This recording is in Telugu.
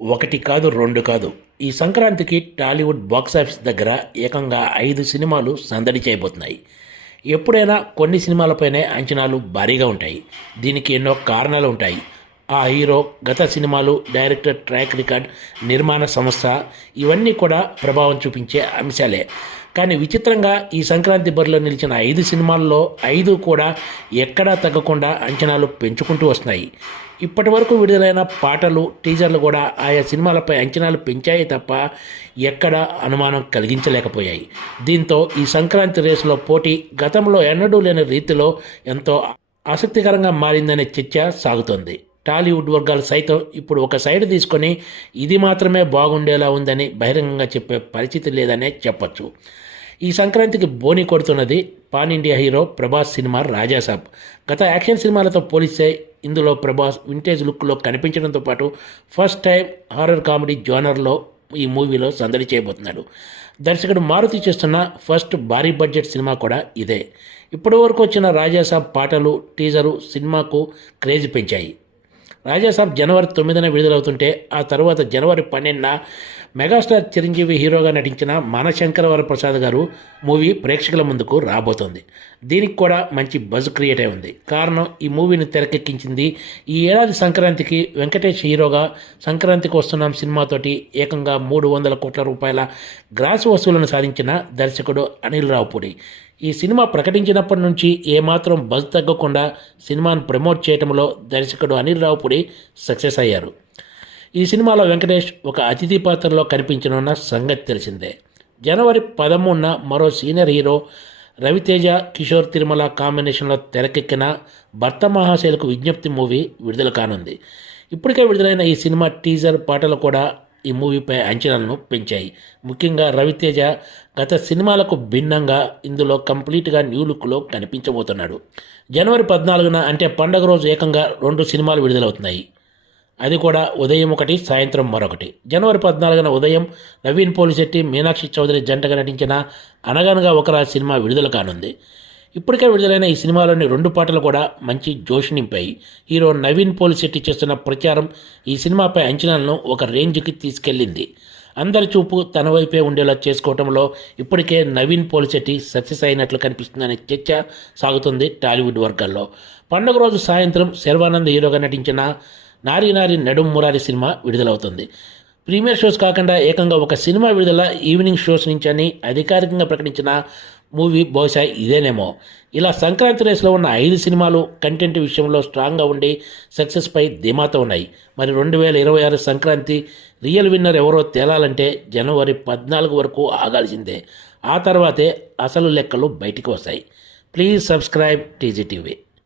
ఒకటి కాదు, రెండు కాదు. ఈ సంక్రాంతికి టాలీవుడ్ బాక్సాఫీస్ దగ్గర ఏకంగా 5 సినిమాలు సందడి చేయబోతున్నాయి. ఎప్పుడైనా కొన్ని సినిమాలపైనే అంచనాలు భారీగా ఉంటాయి. దీనికి ఎన్నో కారణాలు ఉంటాయి. ఆ హీరో, గత సినిమాలు, డైరెక్టర్ ట్రాక్ రికార్డ్, నిర్మాణ సంస్థ ఇవన్నీ కూడా ప్రభావం చూపించే అంశాలే. కానీ విచిత్రంగా ఈ సంక్రాంతి బరిలో నిలిచిన 5 సినిమాల్లో 5 కూడా ఎక్కడా తగ్గకుండా అంచనాలు పెంచుకుంటూ వస్తున్నాయి. ఇప్పటి వరకు విడుదలైన పాటలు, టీజర్లు కూడా ఆయా సినిమాలపై అంచనాలు పెంచాయి తప్ప ఎక్కడా అనుమానం కలిగించలేకపోయాయి. దీంతో ఈ సంక్రాంతి రేసులో పోటీ గతంలో ఎన్నడూ లేని రీతిలో ఎంతో ఆసక్తికరంగా మారిందనే చర్చ సాగుతోంది. టాలీవుడ్ వర్గాలు సైతం ఇప్పుడు ఒక సైడ్ తీసుకొని ఇది మాత్రమే బాగుండేలా ఉందని బహిరంగంగా చెప్పే పరిస్థితి లేదనే చెప్పొచ్చు. ఈ సంక్రాంతికి బోని కొడుతున్నది pan India hero Prabhas cinema Raja Saab. గత యాక్షన్ సినిమాలతో పోలిస్తే ఇందులో ప్రభాస్ వింటేజ్ లుక్లో కనిపించడంతో పాటు ఫస్ట్ టైం హారర్ కామెడీ జోనర్లో ఈ మూవీలో సందడి చేయబోతున్నాడు. దర్శకుడు మారుతి చేస్తున్న ఫస్ట్ భారీ బడ్జెట్ సినిమా కూడా ఇదే. ఇప్పటి వరకు వచ్చిన రాజాసాబ్ పాటలు, టీజరు సినిమాకు క్రేజ్ పెంచాయి. రాజాసాబ్ జనవరి 9న విడుదలవుతుంటే ఆ తర్వాత జనవరి 12న మెగాస్టార్ చిరంజీవి హీరోగా నటించిన మనశంకర వరప్రసాద్ గారు మూవీ ప్రేక్షకుల ముందుకు రాబోతోంది. దీనికి కూడా మంచి బజ్ క్రియేట్ అయి ఉంది. కారణం, ఈ మూవీని తెరకెక్కించింది ఈ ఏడాది సంక్రాంతికి వెంకటేష్ హీరోగా సంక్రాంతికి వస్తున్నాం సినిమాతోటి ఏకంగా 300 కోట్ల రూపాయల గ్రాస్ వసూలను సాధించిన దర్శకుడు అనిల్ రావుపూడి. ఈ సినిమా ప్రకటించినప్పటి నుంచి ఏమాత్రం బజ్ తగ్గకుండా సినిమాను ప్రమోట్ చేయడంలో దర్శకుడు అనిల్ రావుపూడి సక్సెస్ అయ్యారు. ఈ సినిమాలో వెంకటేష్ ఒక అతిథి పాత్రలో కనిపించనున్న సంగతి తెలిసిందే. జనవరి 13న మరో సీనియర్ హీరో రవితేజ, కిషోర్ తిరుమల కాంబినేషన్లో తెరకెక్కిన భర్త మహాశైలకు విజ్ఞప్తి మూవీ విడుదల కానుంది. ఇప్పటికే విడుదలైన ఈ సినిమా టీజర్, పాటలు కూడా ఈ మూవీపై అంచనాలను పెంచాయి. ముఖ్యంగా రవితేజ గత సినిమాలకు భిన్నంగా ఇందులో కంప్లీట్గా న్యూ లుక్లో కనిపించబోతున్నాడు. జనవరి 14న అంటే పండగ రోజు ఏకంగా 2 సినిమాలు విడుదలవుతున్నాయి. అది కూడా ఉదయం ఒకటి, సాయంత్రం మరొకటి. జనవరి 14న ఉదయం నవీన్ పోలిశెట్టి, మీనాక్షి చౌదరి జంటగా నటించిన అనగనగా ఒకరా సినిమా విడుదల కానుంది. ఇప్పటికే విడుదలైన ఈ సినిమాలోని 2 పాటలు కూడా మంచి జోష్ నింపాయి. హీరో నవీన్ పోలిశెట్టి చేస్తున్న ప్రచారం ఈ సినిమాపై అంచనాలను ఒక రేంజ్కి తీసుకెళ్లింది. అందరి చూపు తన వైపే ఉండేలా చేసుకోవడంలో ఇప్పటికే నవీన్ పోలిశెట్టి సక్సెస్ అయినట్లు కనిపిస్తుందనే చర్చ సాగుతుంది టాలీవుడ్ వర్గాల్లో. పండుగ రోజు సాయంత్రం శర్వానంద్ హీరోగా నటించిన నారీ నారీ నడుం మురారి సినిమా విడుదలవుతుంది. ప్రీమియర్ షోస్ కాకుండా ఏకంగా ఒక సినిమా విడుదల ఈవినింగ్ షోస్ నుంచి అని అధికారికంగా ప్రకటించిన మూవీ బహుశా ఇదేనేమో. ఇలా సంక్రాంతి రేసులో ఉన్న 5 సినిమాలు కంటెంట్ విషయంలో స్ట్రాంగ్గా ఉండి సక్సెస్పై ధీమాతో ఉన్నాయి. మరి 2026 సంక్రాంతి రియల్ విన్నర్ ఎవరో తేలాలంటే జనవరి 14 వరకు ఆగాల్సిందే. ఆ తర్వాతే అసలు లెక్కలు బయటికి వస్తాయి. Please subscribe TGTV.